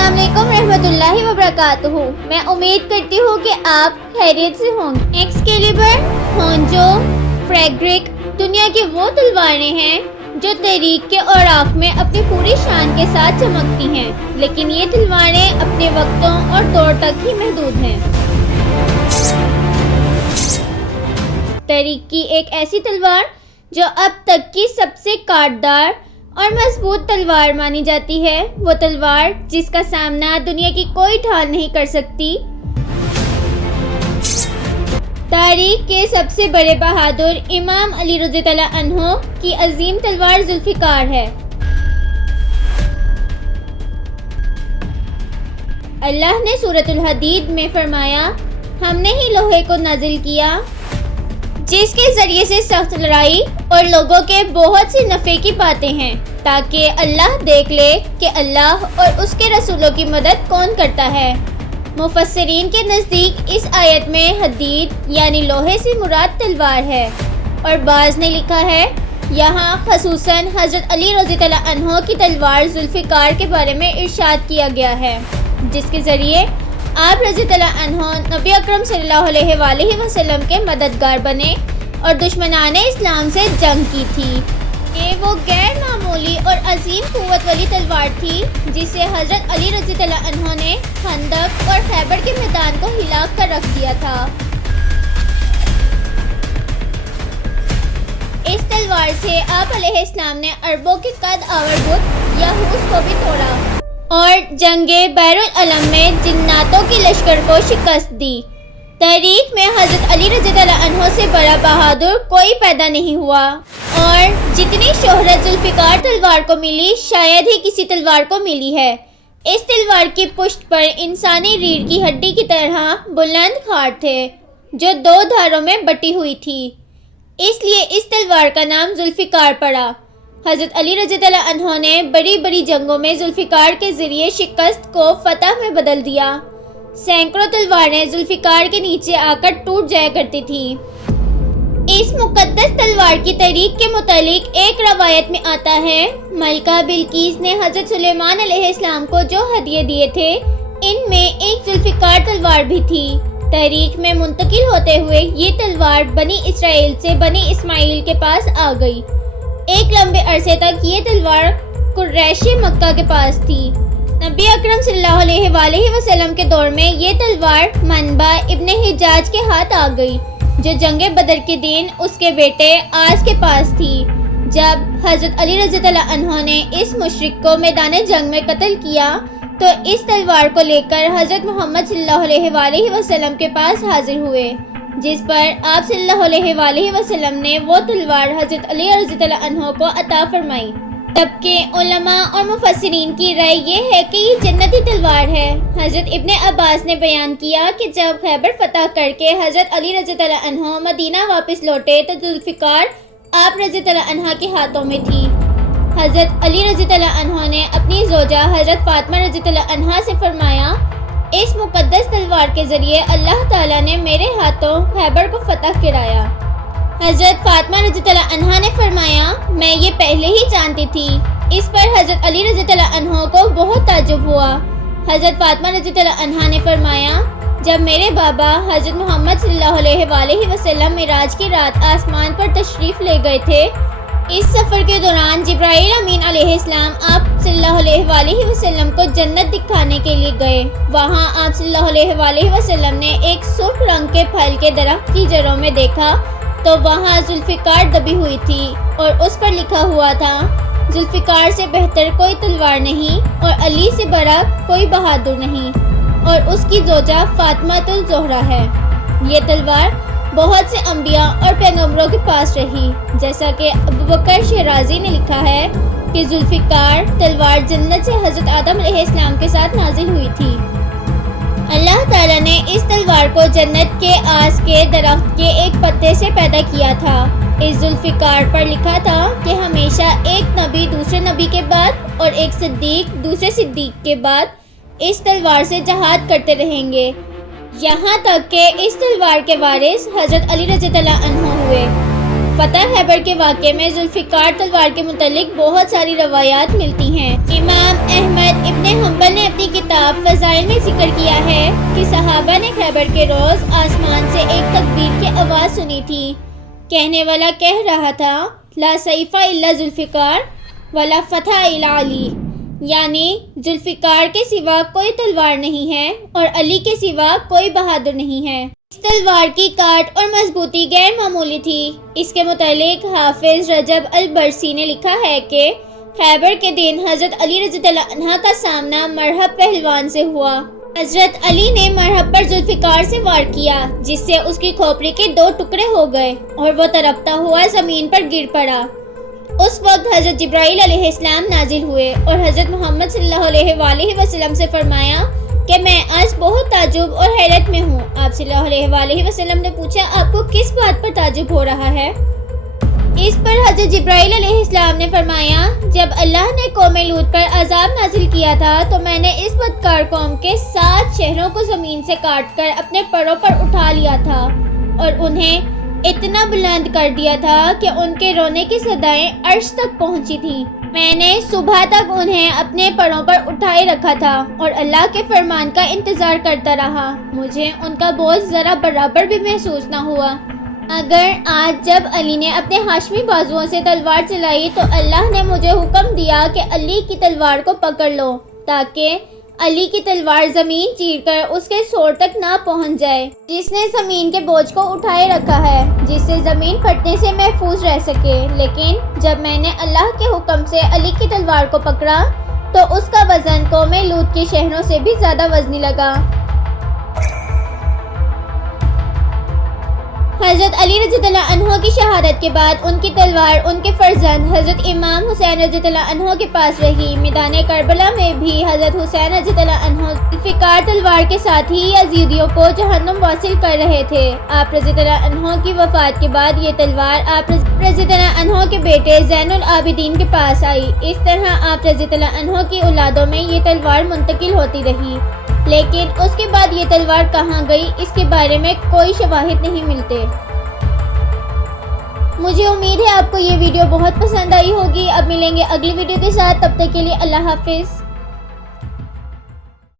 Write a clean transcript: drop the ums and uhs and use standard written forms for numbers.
السلام علیکم رحمۃ اللہ وبرکاتہ۔ میں امید کرتی ہوں کہ آپ خیریت سے ہوں گے۔ ایکسکیلیبر، ہونجو، فریگرک دنیا کی وہ تلواریں ہیں جو تاریخ کے اوراق میں اپنی پوری شان کے ساتھ چمکتی ہیں، لیکن یہ تلواریں اپنے وقتوں اور دور تک ہی محدود ہیں۔ تاریخ کی ایک ایسی تلوار جو اب تک کی سب سے کاٹدار اور مضبوط تلوار مانی جاتی ہے، وہ تلوار جس کا سامنا دنیا کی کوئی ڈھال نہیں کر سکتی، تاریخ کے سب سے بڑے بہادر امام علی رضی اللہ عنہ کی عظیم تلوار ذوالفقار ہے۔ اللہ نے سورۃ الحدید میں فرمایا، ہم نے ہی لوہے کو نازل کیا جس کے ذریعے سے سخت لڑائی اور لوگوں کے بہت سی نفع کی باتیں ہیں، تاکہ اللہ دیکھ لے کہ اللہ اور اس کے رسولوں کی مدد کون کرتا ہے۔ مفسرین کے نزدیک اس آیت میں حدید یعنی لوہے سے مراد تلوار ہے، اور بعض نے لکھا ہے یہاں خصوصاً حضرت علی رضی اللہ عنہ کی تلوار ذوالفقار کے بارے میں ارشاد کیا گیا ہے، جس کے ذریعے آپ رضی اللہ عنہ نبی اکرم صلی اللہ علیہ وآلہ وسلم کے مددگار بنے اور دشمنان اسلام سے جنگ کی تھی۔ یہ وہ غیر معمولی اور عظیم قوت والی تلوار تھی جسے حضرت علی رضی اللہ عنہ نے خندق اور خیبر کے میدان کو ہلا کر رکھ دیا تھا۔ اس تلوار سے آپ علیہ السلام نے عربوں کے قد آور بت یہوذ کو بھی توڑا اور جنگ بحر العلم میں جناتوں کی لشکر کو شکست دی۔ تاریخ میں حضرت علی رضی اللہ عنہ سے بڑا بہادر کوئی پیدا نہیں ہوا، اور جتنی شہرت ذوالفقار تلوار کو ملی شاید ہی کسی تلوار کو ملی ہے۔ اس تلوار کی پشت پر انسانی ریڑھ کی ہڈی کی طرح بلند کھاڑ تھے جو دو دھاروں میں بٹی ہوئی تھی، اس لیے اس تلوار کا نام ذوالفقار پڑا۔ حضرت علی رضی اللہ عنہ نے بڑی بڑی جنگوں میں ذوالفقار کے ذریعے شکست کو فتح میں بدل دیا۔ سینکڑوں تلواریں ذوالفقار کے نیچے آ کر ٹوٹ جایا کرتی تھیں۔ اس مقدس تلوار کی تاریخ کے متعلق ایک روایت میں آتا ہے، ملکہ بلقیس نے حضرت سلیمان علیہ السلام کو جو ہدیے دیے تھے ان میں ایک ذوالفقار تلوار بھی تھی۔ تاریخ میں منتقل ہوتے ہوئے یہ تلوار بنی اسرائیل سے بنی اسماعیل کے پاس آ گئی۔ ایک لمبے عرصے تک یہ تلوار قریش مکہ کے پاس تھی۔ نبی اکرم صلی اللہ علیہ وآلہ وسلم کے دور میں یہ تلوار منبع ابن حجاج کے ہاتھ آ گئی، جو جنگ بدر کے دن اس کے بیٹے آس کے پاس تھی۔ جب حضرت علی رضی اللہ عنہ نے اس مشرک کو میدان جنگ میں قتل کیا تو اس تلوار کو لے کر حضرت محمد صلی اللہ علیہ وآلہ وسلم کے پاس حاضر ہوئے، جس پر آپ صلی اللہ علیہ وآلہ وسلم نے وہ تلوار حضرت علی رضی اللہ عنہ کو عطا فرمائی۔ جبکہ علماء اور مفسرین کی رائے یہ ہے کہ یہ جنتی تلوار ہے۔ حضرت ابن عباس نے بیان کیا کہ جب خیبر فتح کر کے حضرت علی رضی اللہ عنہ مدینہ واپس لوٹے تو ذوالفقار آپ رضی اللہ عنہ کے ہاتھوں میں تھی۔ حضرت علی رضی اللہ عنہ نے اپنی زوجہ حضرت فاطمہ رضی اللہ عنہا سے فرمایا، اس مقدس تلوار کے ذریعے اللہ تعالیٰ نے میرے ہاتھوں خیبر کو فتح کرایا۔ حضرت فاطمہ رضی اللہ عنہا نے فرمایا، میں یہ پہلے ہی جانتی تھی۔ اس پر حضرت علی رضی اللہ عنہ کو بہت تعجب ہوا۔ حضرت فاطمہ رضی اللہ عنہا نے فرمایا، جب میرے بابا حضرت محمد صلی اللہ علیہ وآلہ وسلم معراج کی رات آسمان پر تشریف لے گئے تھے، اس سفر کے دوران جبرائیل امین علیہ السلام آپ صلی اللہ علیہ وآلہ وسلم کو جنت دکھانے کے لیے گئے۔ وہاں آپ صلی اللہ علیہ وآلہ وسلم نے ایک سرخ رنگ کے پھل کے درخت کی جڑوں میں دیکھا تو وہاں ذوالفقار دبی ہوئی تھی اور اس پر لکھا ہوا تھا، ذوالفقار سے بہتر کوئی تلوار نہیں اور علی سے بڑا کوئی بہادر نہیں، اور اس کی زوجہ فاطمہ الزہرا ہے۔ یہ تلوار بہت سے انبیاء اور پیغمبروں کے پاس رہی، جیسا کہ ابوبکر شیرازی نے لکھا ہے کہ ذوالفقار تلوار جنت سے حضرت آدم علیہ السلام کے ساتھ نازل ہوئی تھی۔ اللہ تعالیٰ نے اس تلوار کو جنت کے آس کے درخت کے ایک پتے سے پیدا کیا تھا۔ اس ذوالفقار پر لکھا تھا کہ ہمیشہ ایک نبی دوسرے نبی کے بعد اور ایک صدیق دوسرے صدیق کے بعد اس تلوار سے جہاد کرتے رہیں گے، یہاں تک کہ اس تلوار کے وارث حضرت علی رضی اللہ عنہ ہوئے۔ فتح خیبر کے واقعے میں ذوالفقار تلوار کے متعلق بہت ساری روایات ملتی ہیں۔ امام احمد ابن حنبل نے اپنی کتاب آپ فضائل میں ذکر کیا ہے کہ صحابہ نے خیبر کے روز آسمان سے ایک تکبیر کی آواز سنی تھی۔ کہنے والا کہہ رہا تھا لا سیف الا ذوالفقار ولا فتح الا علی، یعنی ذوالفقار کے سوا کوئی تلوار نہیں ہے اور علی کے سوا کوئی بہادر نہیں ہے۔ اس تلوار کی کاٹ اور مضبوطی غیر معمولی تھی۔ اس کے متعلق حافظ رجب البرسی نے لکھا ہے کہ خیبر کے دن حضرت علی رضی اللہ عنہ کا سامنا مرحب پہلوان سے ہوا۔ حضرت علی نے مرحب پر ذوالفقار سے وار کیا، جس سے اس کی کھوپڑی کے 2 ٹکڑے ہو گئے اور وہ تڑپتا ہوا زمین پر گر پڑا۔ اس وقت حضرت جبرائیل علیہ السلام نازل ہوئے اور حضرت محمد صلی اللہ علیہ وآلہ وسلم سے فرمایا کہ میں آج بہت تعجب اور حیرت میں ہوں۔ آپ صلی اللہ علیہ وآلہ وسلم نے پوچھا آپ کو کس بات پر تعجب ہو رہا ہے؟ اس پر حضرت جبرائیل علیہ السلام نے فرمایا جب اللہ نے قوم لوط پر عذاب نازل کیا تھا تو میں نے اس بدکار قوم کے 7 شہروں کو زمین سے کاٹ کر اپنے پروں پر اٹھا لیا تھا اور انہیں اتنا بلند کر دیا تھا کہ ان کے رونے کی صدائیں عرش تک پہنچی تھیں۔ میں نے صبح تک انہیں اپنے پروں پر اٹھائے رکھا تھا اور اللہ کے فرمان کا انتظار کرتا رہا۔ مجھے ان کا بوجھ ذرا برابر بھی محسوس نہ ہوا۔ اگر آج جب علی نے اپنے ہاشمی بازوؤں سے تلوار چلائی تو اللہ نے مجھے حکم دیا کہ علی کی تلوار کو پکڑ لو تاکہ علی کی تلوار زمین چیر کر اس کے سور تک نہ پہنچ جائے، جس نے زمین کے بوجھ کو اٹھائے رکھا ہے، جس سے زمین پھٹنے سے محفوظ رہ سکے۔ لیکن جب میں نے اللہ کے حکم سے علی کی تلوار کو پکڑا تو اس کا وزن قوم لوط کے شہروں سے بھی زیادہ وزنی لگا۔ حضرت علی رضی اللہ عنہ کی شہادت کے بعد ان کی تلوار ان کے فرزند حضرت امام حسین رضی اللہ عنہ کے پاس رہی۔ میدان کربلا میں بھی حضرت حسین رضی اللہ عنہ ذوالفقار تلوار کے ساتھ ہی یزیدیوں کو جہنم واصل کر رہے تھے۔ آپ رضی اللہ عنہ کی وفات کے بعد یہ تلوار آپ رضی اللہ عنہ کے بیٹے زین العابدین کے پاس آئی۔ اس طرح آپ رضی اللہ عنہ کی اولادوں میں یہ تلوار منتقل ہوتی رہی، لیکن اس کے بعد یہ تلوار کہاں گئی اس کے بارے میں کوئی شواہد نہیں ملتے۔ مجھے امید ہے آپ کو یہ ویڈیو بہت پسند آئی ہوگی۔ اب ملیں گے اگلی ویڈیو کے ساتھ، تب تک کے لیے اللہ حافظ۔